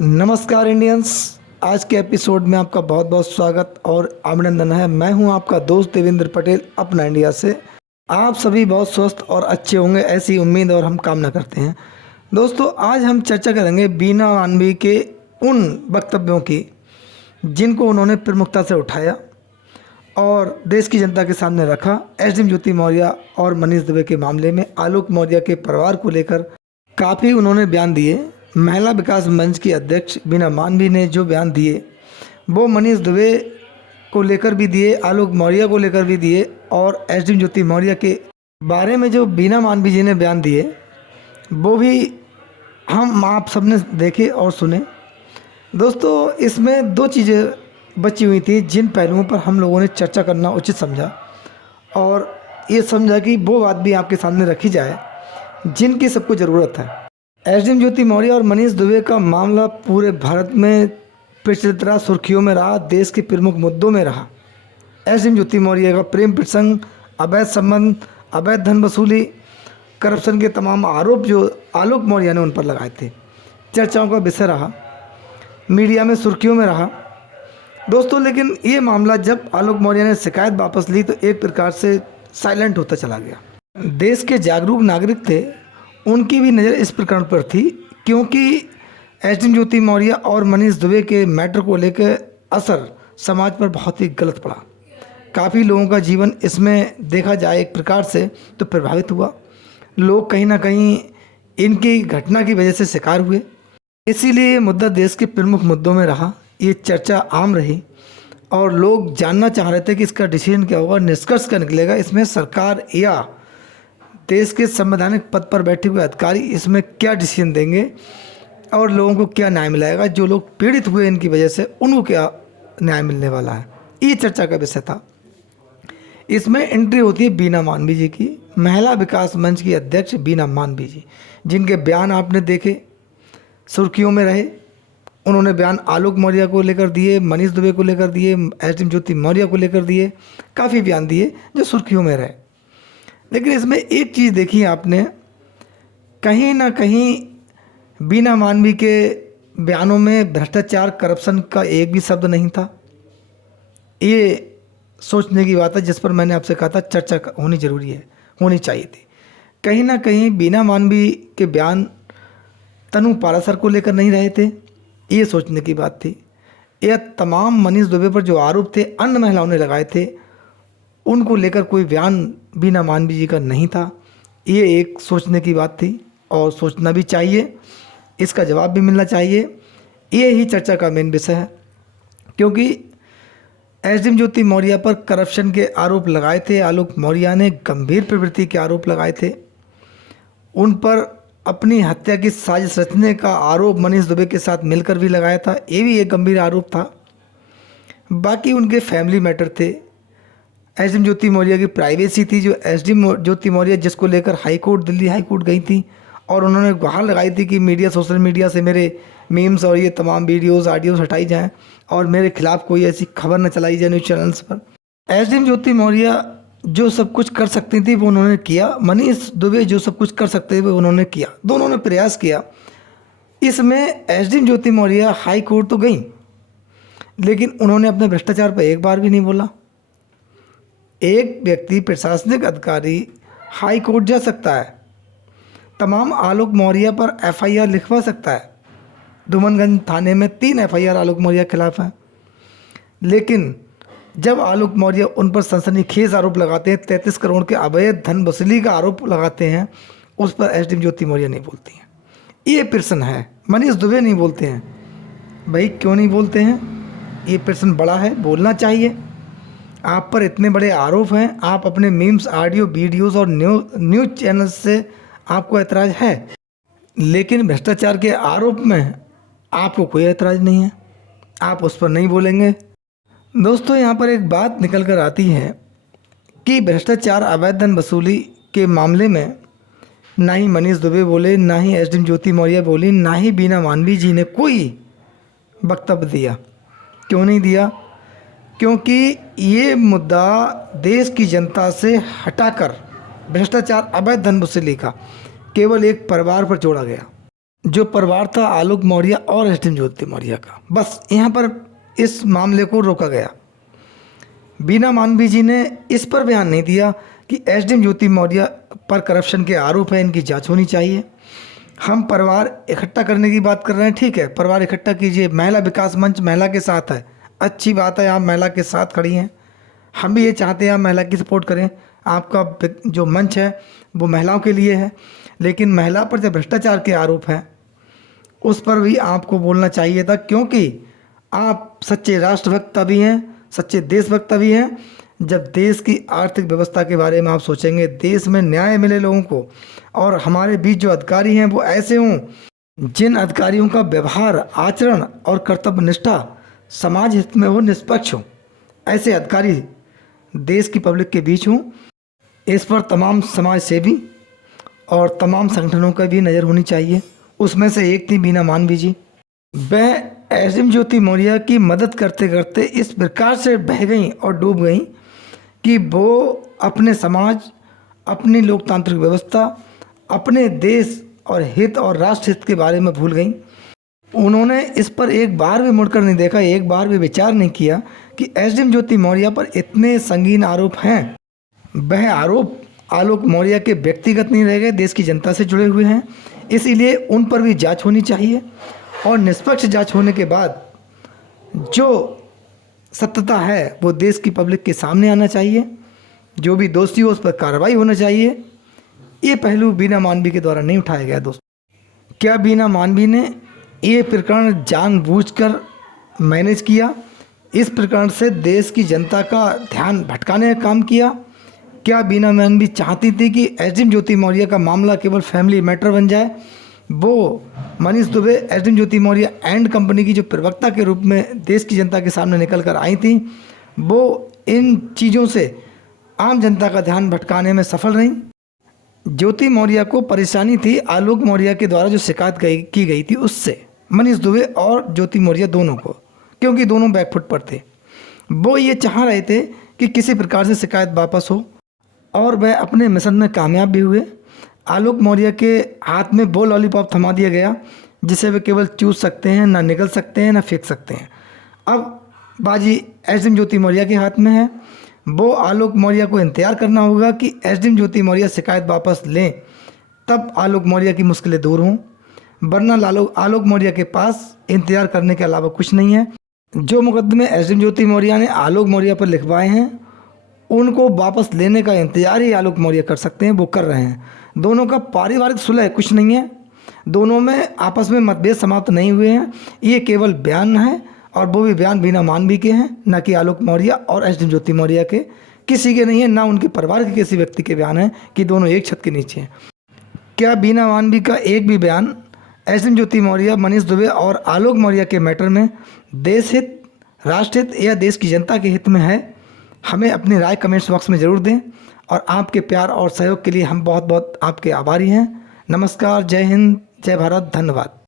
नमस्कार इंडियंस। आज के एपिसोड में आपका बहुत बहुत स्वागत और अभिनंदन है। मैं हूं आपका दोस्त देवेंद्र पटेल अपना इंडिया से। आप सभी बहुत स्वस्थ और अच्छे होंगे, ऐसी उम्मीद और हम कामना करते हैं। दोस्तों, आज हम चर्चा करेंगे बीना मानवी के उन वक्तव्यों की जिनको उन्होंने प्रमुखता से उठाया और देश की जनता के सामने रखा। एसडीएम ज्योति मौर्य और मनीष दुबे के मामले में आलोक मौर्य के परिवार को लेकर काफ़ी उन्होंने बयान दिए। महिला विकास मंच की अध्यक्ष बीना मानवी ने जो बयान दिए वो मनीष दुबे को लेकर भी दिए, आलोक मौर्य को लेकर भी दिए, और एसडीएम ज्योति मौर्य के बारे में जो बीना मानवी जी ने बयान दिए वो भी हम आप सबने देखे और सुने। दोस्तों, इसमें दो चीज़ें बची हुई थी जिन पहलुओं पर हम लोगों ने चर्चा करना उचित समझा और ये समझा कि वो बात भी आपके सामने रखी जाए जिनकी सबको ज़रूरत है। एसडीएम ज्योति मौर्य और मनीष दुबे का मामला पूरे भारत में प्रचलित रहा, सुर्खियों में रहा, देश के प्रमुख मुद्दों में रहा। एसडीएम ज्योति मौर्य का प्रेम प्रसंग, अवैध संबंध, अवैध धन वसूली, करप्शन के तमाम आरोप जो आलोक मौर्य ने उन पर लगाए थे, चर्चाओं का विषय रहा, मीडिया में सुर्खियों में रहा। दोस्तों, लेकिन ये मामला जब आलोक मौर्य ने शिकायत वापस ली तो एक प्रकार से साइलेंट होता चला गया। देश के जागरूक नागरिक थे, उनकी भी नज़र इस प्रकरण पर थी, क्योंकि एसडीएम ज्योति मौर्य और मनीष दुबे के मैटर को लेकर असर समाज पर बहुत ही गलत पड़ा। काफ़ी लोगों का जीवन इसमें देखा जाए एक प्रकार से तो प्रभावित हुआ। लोग कहीं ना कहीं इनकी घटना की वजह से शिकार हुए। इसीलिए ये मुद्दा देश के प्रमुख मुद्दों में रहा, ये चर्चा आम रही और लोग जानना चाह रहे थे कि इसका डिसीजन क्या होगा, निष्कर्ष क्या निकलेगा। इसमें सरकार या देश के संवैधानिक पद पर बैठे हुए अधिकारी इसमें क्या डिसीजन देंगे और लोगों को क्या न्याय मिलेगा, जो लोग पीड़ित हुए इनकी वजह से उनको क्या न्याय मिलने वाला है, ये चर्चा का विषय था। इसमें एंट्री होती है बीना मानवी जी की, महिला विकास मंच की अध्यक्ष बीना मानवी जी, जिनके बयान आपने देखे, सुर्खियों में रहे। उन्होंने बयान आलोक मौर्य को लेकर दिए, मनीष दुबे को लेकर दिए, एसडीएम ज्योति मौर्य को लेकर दिए, काफ़ी बयान दिए जो सुर्खियों में रहे। लेकिन इसमें एक चीज़ देखी आपने, कहीं ना कहीं बीना मानवी के बयानों में भ्रष्टाचार, करप्शन का एक भी शब्द नहीं था। ये सोचने की बात है जिस पर मैंने आपसे कहा था चर्चा होनी ज़रूरी है, होनी चाहिए थी। कहीं ना कहीं बीना मानवी के बयान तनु पाराशर को लेकर नहीं रहे थे, ये सोचने की बात थी। यह तमाम मनीष दुबे पर जो आरोप थे अन्य महिलाओं ने लगाए थे उनको लेकर कोई बयान बीना मानवी जी का नहीं था, ये एक सोचने की बात थी और सोचना भी चाहिए, इसका जवाब भी मिलना चाहिए। ये ही चर्चा का मेन विषय है, क्योंकि एसडीएम ज्योति मौर्य पर करप्शन के आरोप लगाए थे, आलोक मौर्य ने गंभीर प्रवृत्ति के आरोप लगाए थे, उन पर अपनी हत्या की साजिश रचने का आरोप मनीष दुबे के साथ मिलकर भी लगाया था, ये भी एक गंभीर आरोप था। बाकी उनके फैमिली मैटर थे, एसडीएम ज्योति मौर्य की प्राइवेसी थी, जो एसडीएम ज्योति मौर्य जिसको लेकर हाईकोर्ट, दिल्ली हाईकोर्ट गई थी और उन्होंने गुहार लगाई थी कि मीडिया, सोशल मीडिया से मेरे मीम्स और ये तमाम वीडियोस, ऑडियोस हटाई जाएं और मेरे खिलाफ कोई ऐसी खबर न चलाई जाए न्यूज़ चैनल्स पर। एसडीएम ज्योति मौर्य जो सब कुछ कर सकती थी वो उन्होंने किया, मनीष दुबे जो सब कुछ कर सकते थे वो उन्होंने किया, दोनों ने प्रयास किया। इसमें एसडीएम ज्योति मौर्य हाई कोर्ट तो गई, लेकिन उन्होंने अपने भ्रष्टाचार पर एक बार भी नहीं बोला। एक व्यक्ति, प्रशासनिक अधिकारी हाई कोर्ट जा सकता है, तमाम आलोक मौर्य पर एफआईआर लिखवा सकता है। धूमनगंज थाने में 3 एफआईआर आलोक मौर्य के खिलाफ हैं, लेकिन जब आलोक मौर्य उन पर सनसनीखेज आरोप लगाते हैं, 33 करोड़ के अवैध धन वसूली का आरोप लगाते हैं, उस पर एसडीएम ज्योति मौर्य नहीं बोलती हैं। ये प्रश्न है, मनीष दुबे नहीं बोलते हैं। भाई क्यों नहीं बोलते हैं? ये प्रश्न बड़ा है, बोलना चाहिए। आप पर इतने बड़े आरोप हैं, आप अपने मीम्स, ऑडियो, वीडियोस और न्यूज़ चैनल से आपको ऐतराज़ है, लेकिन भ्रष्टाचार के आरोप में आपको कोई ऐतराज़ नहीं है, आप उस पर नहीं बोलेंगे। दोस्तों, यहाँ पर एक बात निकल कर आती है कि भ्रष्टाचार, अवैध धन वसूली के मामले में ना ही मनीष दुबे बोले, ना ही एसडीएम ज्योति मौर्य बोली, ना ही बीना मानवी जी ने कोई वक्तव्य दिया। क्यों नहीं दिया? क्योंकि ये मुद्दा देश की जनता से हटाकर भ्रष्टाचार, अवैध धन वसूली का केवल एक परिवार पर जोड़ा गया। जो परिवार था आलोक मौर्य और एसडीएम ज्योति मौर्य का, बस यहाँ पर इस मामले को रोका गया। बीना मानवी जी ने इस पर बयान नहीं दिया कि एसडीएम ज्योति मौर्य पर करप्शन के आरोप है, इनकी जांच होनी चाहिए। हम परिवार इकट्ठा करने की बात कर रहे हैं, ठीक है, परिवार इकट्ठा कीजिए। महिला विकास मंच महिला के साथ है, अच्छी बात है, आप महिला के साथ खड़ी हैं। हम भी ये चाहते हैं आप महिला की सपोर्ट करें। आपका जो मंच है वो महिलाओं के लिए है, लेकिन महिला पर जब भ्रष्टाचार के आरोप हैं उस पर भी आपको बोलना चाहिए था, क्योंकि आप सच्चे राष्ट्रभक्त भी हैं, सच्चे देशभक्त भी हैं। जब देश की आर्थिक व्यवस्था के बारे में आप सोचेंगे, देश में न्याय मिले लोगों को, और हमारे बीच जो अधिकारी हैं वो ऐसे हों जिन अधिकारियों का व्यवहार, आचरण और कर्तव्य निष्ठा समाज हित में हो, निष्पक्ष हो, ऐसे अधिकारी देश की पब्लिक के बीच हों। इस पर तमाम समाज सेवी और तमाम संगठनों का भी नज़र होनी चाहिए। उसमें से एक थी बीना मानवी जी। वह एसडीएम ज्योति मौर्य की मदद करते करते इस प्रकार से बह गई और डूब गई कि वो अपने समाज, अपनी लोकतांत्रिक व्यवस्था, अपने देश और हित और राष्ट्र हित के बारे में भूल गई। उन्होंने इस पर एक बार भी मुड़कर नहीं देखा, एक बार भी विचार नहीं किया कि एसडीएम ज्योति मौर्य पर इतने संगीन आरोप हैं। वह आरोप आलोक मौर्य के व्यक्तिगत नहीं रह गए, देश की जनता से जुड़े हुए हैं, इसीलिए उन पर भी जांच होनी चाहिए। और निष्पक्ष जांच होने के बाद जो सत्यता है वो देश की पब्लिक के सामने आना चाहिए। जो भी दोषी हो उस पर कार्रवाई होना चाहिए। ये पहलू बीना मानवी के द्वारा नहीं उठाया गया। दोस्तों, क्या बीना मानवी ने ये प्रकरण जानबूझकर मैनेज किया? इस प्रकरण से देश की जनता का ध्यान भटकाने का काम किया? क्या बीना मानवी चाहती थी कि एसडीएम ज्योति मौर्य का मामला केवल फैमिली मैटर बन जाए? वो Manish Dubey SDM Jyoti Maurya and company की जो प्रवक्ता के रूप में देश की जनता के सामने निकल कर आई थी, वो इन चीज़ों से आम जनता का ध्यान भटकाने में सफल रहीं। ज्योति मौर्य को परेशानी थी आलोक मौर्य के द्वारा जो शिकायत की गई थी उससे, मनीष दुबे और ज्योति मौर्य दोनों को, क्योंकि दोनों बैकफुट पर थे। वो ये चाह रहे थे कि किसी प्रकार से शिकायत वापस हो, और वह अपने मिशन में कामयाब भी हुए। आलोक मौर्य के हाथ में वो लॉलीपॉप थमा दिया गया जिसे वे केवल चूस सकते हैं, ना निगल सकते हैं, ना फेंक सकते हैं। अब बाजी एसडीएम ज्योति मौर्य के हाथ में है। वो आलोक मौर्य को इंतजार करना होगा कि एसडीएम ज्योति मौर्य शिकायत वापस लें, तब आलोक मौर्य की मुश्किलें दूर हों, वरना आलोक मौर्य के पास इंतजार करने के अलावा कुछ नहीं है। जो मुकदमे एसडीएम ज्योति मौर्य ने आलोक मौर्य पर लिखवाए हैं उनको वापस लेने का इंतजार ही आलोक मौर्य कर सकते हैं, वो कर रहे हैं। दोनों का पारिवारिक सुलह कुछ नहीं है, दोनों में आपस में मतभेद समाप्त नहीं हुए हैं। ये केवल बयान है, और वो भी बयान बीना मानवी के हैं, ना कि आलोक मौर्य और एसडीएम ज्योति मौर्य के, किसी के नहीं है, ना उनके परिवार के किसी व्यक्ति के बयान है कि दोनों एक छत के नीचे हैं। क्या बीना मानवी का एक भी बयान एसडीएम ज्योति मौर्य, मनीष दुबे और आलोक मौर्य के मैटर में देश हित, राष्ट्र हित या देश की जनता के हित में है? हमें अपनी राय कमेंट्स बॉक्स में ज़रूर दें, और आपके प्यार और सहयोग के लिए हम बहुत बहुत आपके आभारी हैं। नमस्कार, जय हिंद, जय भारत, धन्यवाद।